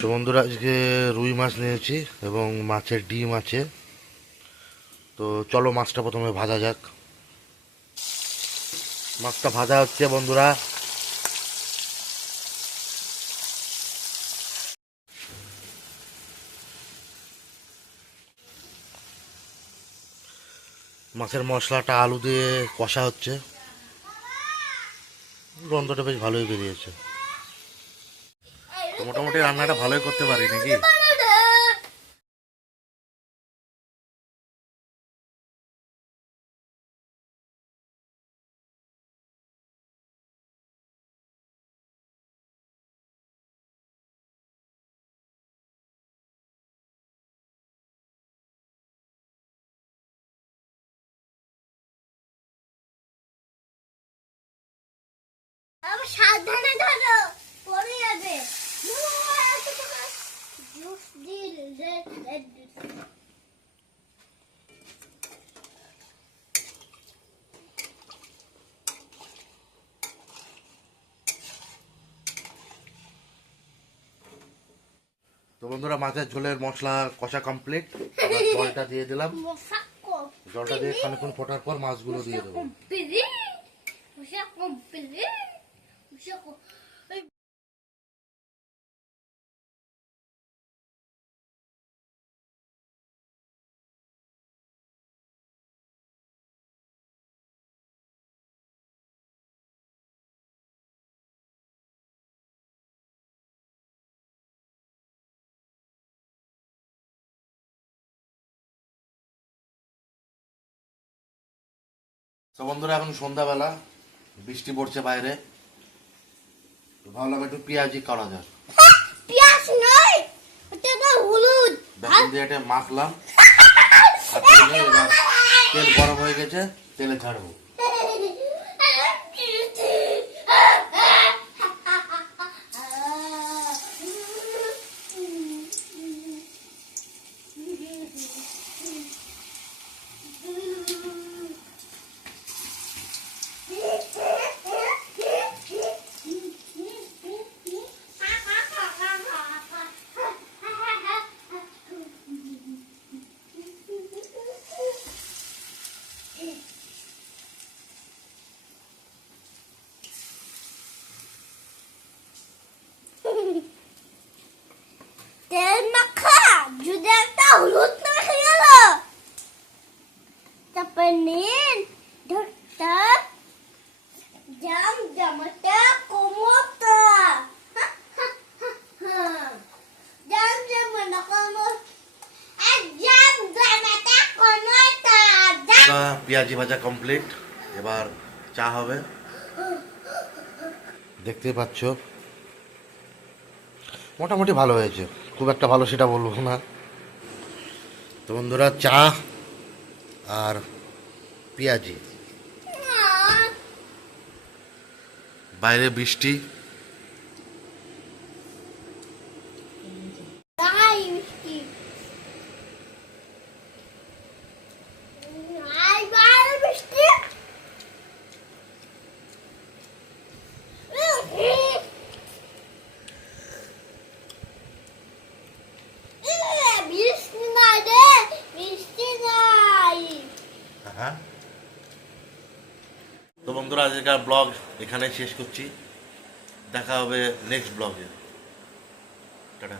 তো বন্ধুরা আজকে রুই মাছ নিয়েছি এবং মাছের ডিম আছে। তো চলো মাছটা প্রথমে ভাজা যাক। মাছটা ভাজা হচ্ছে বন্ধুরা। মাছের মশলাটা আলু দিয়ে কষা হচ্ছে, গন্ধটা বেশ ভালোই বেরিয়েছে। তো মোটামুটি রান্নাটা ভালোই করতে পারি নাকি। সাবধানে ধরো, পড়ে যাবে। জুস দিল তো বন্ধুরা মাছের ঝোলের মশলা কষা কমপ্লিট। জলটা দিয়ে দিলাম। জলটা দিয়ে খানিকক্ষণ ফোটার পর মাছগুলো দিয়ে দেবো। তো বন্ধুরা এখন সন্ধ্যাবেলা, বৃষ্টি পড়ছে বাইরে, ভাবলাম একটু পেঁয়াজি করা যাক। পেঁয়াজ নয়, ওটা তো হলুদ। বেসন দিয়ে এটা মাখলাম। এবার তেল গরম হয়ে গেছে, তেলে ছাড়বো। তেল মাখা যদি একটা হলুদ মাখা গেল, তারপর নিন ঢোকটা জাম জামাটা কমতা জাম জামাটা কমতা জাম জামাটা কমতা। পেঁয়াজি ভাজা কমপ্লিট, এবার চা হবে। দেখতে পাচ্ছ মোটামুটি ভালো হয়েছে, খুব একটা ভালো সেটা বলবো না। তো বন্ধুরা চা আর পেঁয়াজি, বাইরে বৃষ্টি। তাই মিষ্টি আই বাইরে মিষ্টি মিষ্টি নাই রে, মিষ্টি নাই। হ্যাঁ, তো বন্ধুরা আজকের ব্লগ এখানে শেষ করছি। দেখা হবে নেক্সট ব্লগে। টাটা।